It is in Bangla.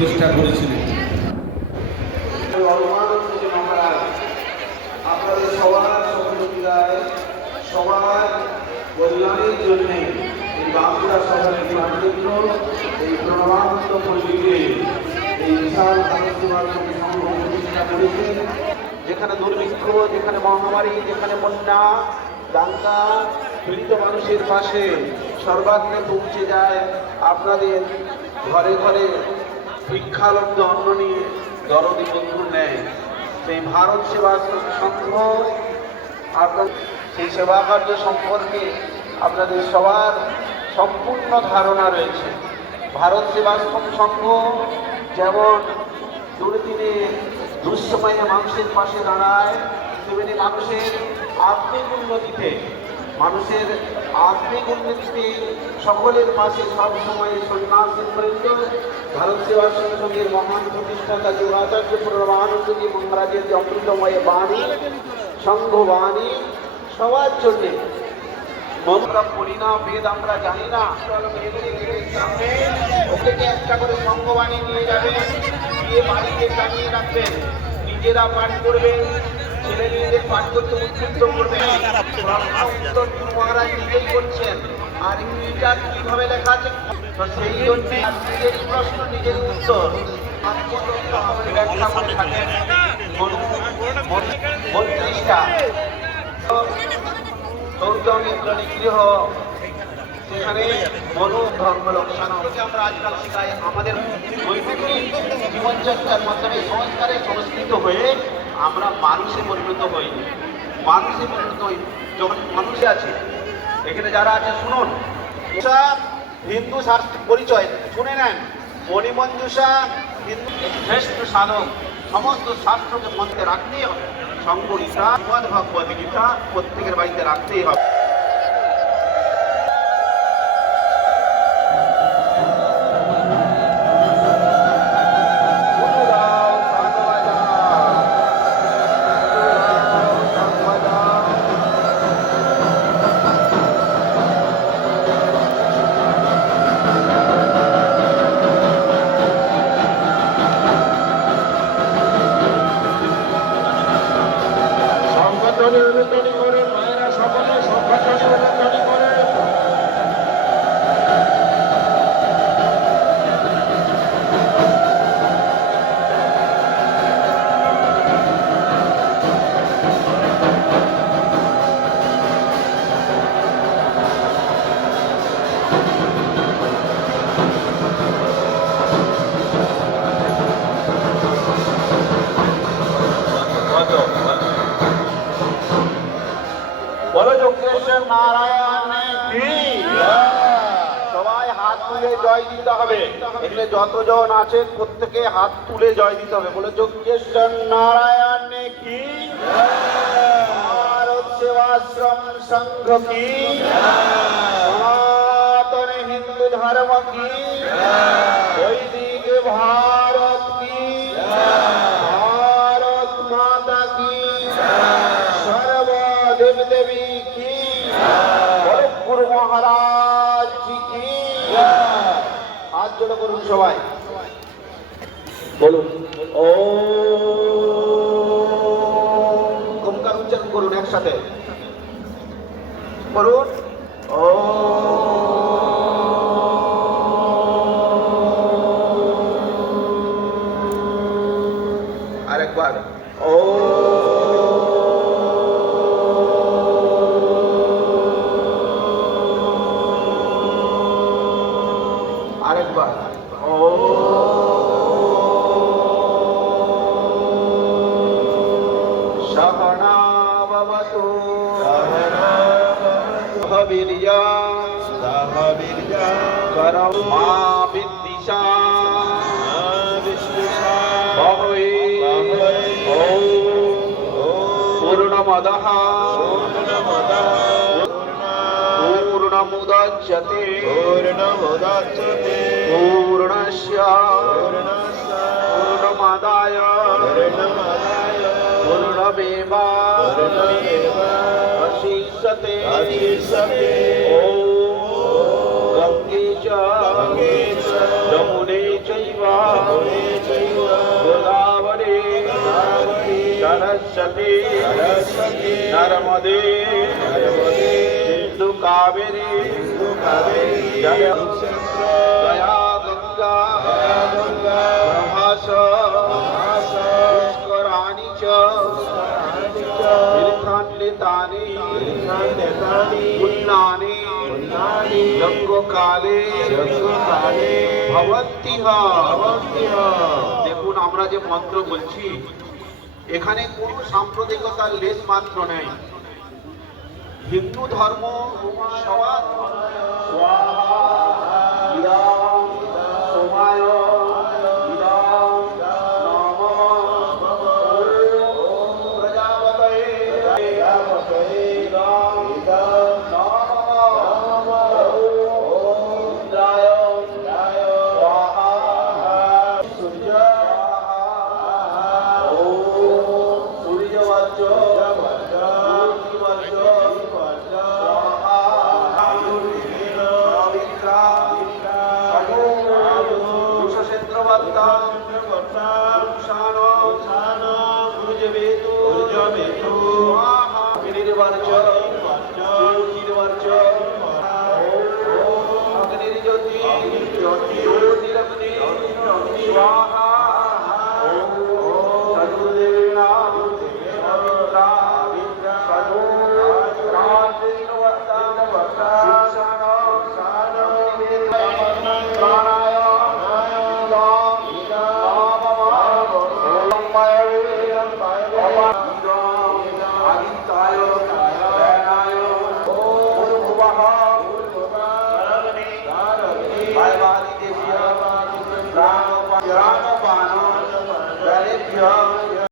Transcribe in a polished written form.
প্রতিষ্ঠা করেছিলেন। আপনাদের সবার সহযোগিতায় সবার কল্যাণের জন্য এই বাঁকুড়া শহরের প্রাণকেন্দ্র এই প্রাণান্ত পল্লীতে এই বিশাল আলোচনার সংঘ প্রতিষ্ঠা করেছেন, যেখানে দুর্ভিক্ষ, যেখানে মহামারী, যেখানে বন্যা, দাঙ্গা, পীড়িত মানুষের পাশে সর্বাগ্রে পৌঁছে যায়। আপনাদের ঘরে ঘরে ভিক্ষালব্ধ অন্ন নিয়ে দরদি বন্ধু নেয়। সেই ভারত সেবা সংঘ আপনার সেই সেবা কার্য সম্পর্কে আপনাদের সবার সম্পূর্ণ ধারণা রয়েছে। ভারত সেবাশ্রম সংঘ যেমন দুর্দিনে দুঃসময়ে মানুষের পাশে দাঁড়ায়, তেমনি মানুষের আত্মিক উন্নতিতে সকলের পাশে সবসময় সন্ন্যাসী পর্যন্ত ভারত সেবাশ্রম সংঘের মহান প্রতিষ্ঠাতা যোগাচার্য পূর্ণানন্দজি মহারাজের যে অমৃতময় বাণী, সংঘ বাণী সবার জন্যে। আমরা পড়ি না, বেদ আমরা জানি না, ওকে একটা করে সংঘবাণী নিয়ে যাবেন, গিয়ে বাড়িতে টানিয়ে রাখবেন, নিজেরা পাঠ করবেন, ছেলে মেয়েদের পাঠ করতে উদ্বুদ্ধ করবেন। উত্তর মহারাজ নিজেই করছেন, আর এটা কিভাবে লেখা আছে তো সেই জন্য নিজের প্রশ্ন নিজের উত্তর ব্যাখ্যা করে থাকেন 32টা নিগৃহ, সেখানে মনু ধর্ম লক্ষণ আমরা আজকাল শেখাই। আমাদের বৈদিক জীবনচর্চার মাধ্যমে সংস্কারে সংস্কৃত হয়ে আমরা মানুষে পরিণত হই। যখন মানুষে আছে, এখানে যারা আছে শুনুন, হিন্দু শাস্ত্র পরিচয় শুনে নেন। মণিমঞ্জুষা হিন্দু শ্রেষ্ঠ সাধক, সমস্ত শাস্ত্রকে মধ্যে রাখতেই হবে। সংগীতা, ভগবত গীতা প্রত্যেকের বাড়িতে রাখতেই হবে। নারায়ণ কি সবাই হাত তুলে জয় দিতে হবে। এখানে যতজন আছেন প্রত্যেকে হাত তুলে জয় দিতে হবে। বলে যোগেশ্বর নারায়ণ কি, ভারত সেবাশ্রম সংঘ কি, সনাতন হিন্দু ধর্ম কি, বৈদিক ভারত কি, ভারত মাতা কি, সর্বদেব দেবী কি, গুরু মহারাজ কি। হাত জোড়ো করুন সবাই, বলুন ওম। ওমকার উচ্চারণ করুন একসাথে, করুন আরেকবার ও। আরেকবার ও। সহনা ভবতু সহবীর্যা করম মা বিদ্বিষা ভবৈ ওম পূর্ণমদঃ पूर्णमुदच्यते पूर्णस्य पूर्णमादाय पूर्णमेवावशिष्यते। ॐ गंगे च यमुने चैव सरस्वती नर्मदे सिंधु कावेरी दया गंगा ब्रह्मस पुष्कराणि च तीर्थान्वितानि पुण्यानि যজ্ঞকালে ভবন্তিহ। দেখুন আমরা যে মন্ত্র বলছি এখানে কোন সাম্প্রদায়িকতার লেশ মাত্র নেই। হিন্দু ধর্ম সবার Yeah.